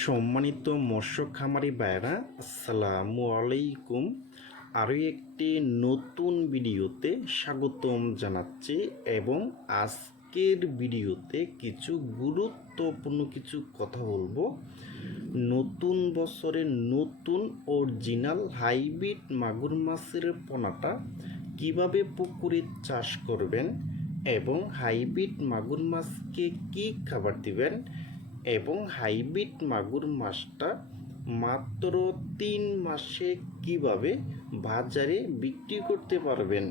সম্মানিত মৎস্য খামারি ভাইরা, আসসালামু আলাইকুম। আরও একটি নতুন ভিডিওতে স্বাগতম জানাচ্ছি এবং আজকের ভিডিওতে কিছু গুরুত্বপূর্ণ কিছু কথা বলবো। নতুন বছরে নতুন অরিজিনাল হাইব্রিড মাগুর মাছের পোনাটা কিভাবে পুকুরে চাষ করবেন এবং হাইব্রিড মাগুর মাছকে কী খাবার দিবেন এবং হাইব্রিড মাগুর মাছটা মাত্র 3 মাসে কিভাবে বাজারে বিক্রি করতে পারবেন।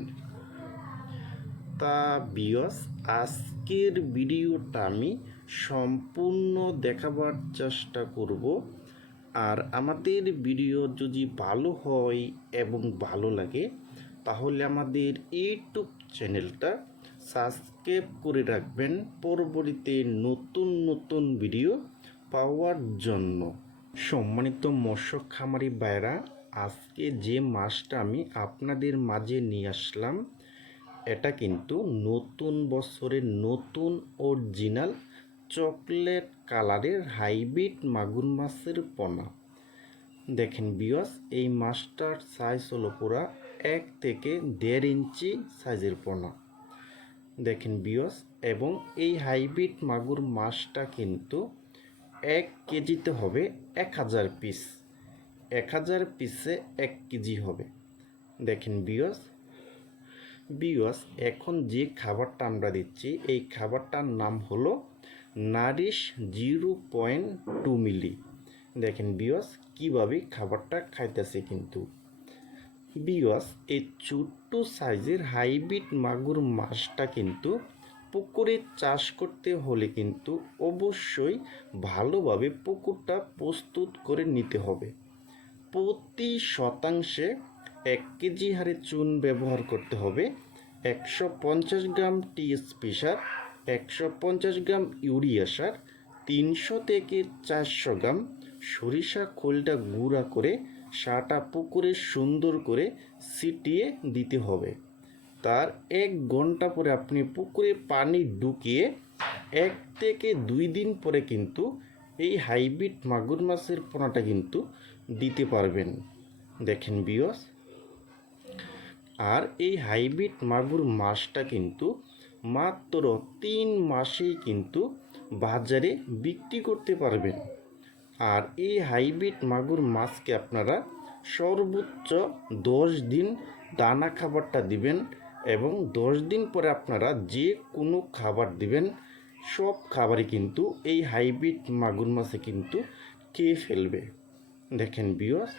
তা ভিউয়ার্স, আজকের ভিডিওটা আমি সম্পূর্ণ দেখাবার চেষ্টা করব। আর আমাদের ভিডিও যদি ভালো হয় এবং ভালো লাগে তাহলে আমাদের ইউটিউব চ্যানেলটা সাবস্ক্রাইব করে রাখবেন পরবর্তীতে নতুন নতুন ভিডিও পাওয়ার জন্য। সম্মানিত মৎস্য খামারি ভাইরা, আজকে যে মাছটা আমি আপনাদের মাঝে নিয়ে আসলাম এটা কিন্তু নতুন বছরের নতুন অরিজিনাল চকলেট কালারের হাইব্রিড মাগুর মাছের পোনা। দেখেন ভিউয়ার্স, এই মাছটার সাইজ হলো পুরা 1 থেকে 1.5 ইঞ্চি সাইজের পোনা। দেখেন ভিউয়ার্স, এবং এই হাইব্রিড মাগুর মাছটা কিন্তু 1 কেজিতে হবে 1000 পিস। 1000 পিসে 1 কেজি হবে। দেখেন ভিউয়ার্স, এখন যে খাবারটা আমরা দিচ্ছি এই খাবারটার নাম হলো নারিশ 0.2 মিলি। দেখেন ভিউয়ার্স কীভাবে খাবারটা খাইতেছে। কিন্তু ভিউয়ার্স, এই ছোট্ট সাইজের হাইব্রিড মাগুর মাছটা কিন্তু পুকুরে চাষ করতে হলে কিন্তু অবশ্যই ভালোভাবে পুকুরটা প্রস্তুত করে নিতে হবে। প্রতি শতাংশে 1 কেজি হারে চুন ব্যবহার করতে হবে, 150 গ্রাম টিএসপি সার, 150 গ্রাম ইউরিয়া সার, 300 থেকে 400 গ্রাম সরিষা খোলটা গুঁড়া করে সারটা পুকুরে সুন্দর করে ছিটিয়ে দিতে হবে। তার 1 ঘন্টা পরে আপনি পুকুরে পানি ঢুকিয়ে 1 থেকে 2 দিন পরে কিন্তু এই হাইব্রিড মাগুর মাছের পোনাটা কিন্তু দিতে পারবেন। দেখেন ভিউয়ার্স, আর এই হাইব্রিড মাগুর মাছটা কিন্তু মাত্র 3 মাসেই কিন্তু বাজারে বিক্রি করতে পারবেন। আর এই হাইব্রিড মাগুর মাছকে আপনারা সর্বোচ্চ 10 দিন দানা খাবারটা দিবেন এবং 10 দিন পরে আপনারা যে কোনো খাবার দিবেন, সব খাবারই কিন্তু এই হাইব্রিড মাগুর মাছে কিন্তু খেয়ে ফেলবে। দেখেন ভিউয়ার্স,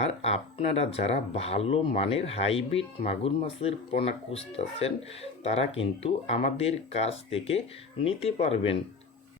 আর আপনারা যারা ভালো মানের হাইব্রিড মাগুর মাছের পোনা খুঁজতেছেন তারা কিন্তু আমাদের কাছ থেকে নিতে পারবেন।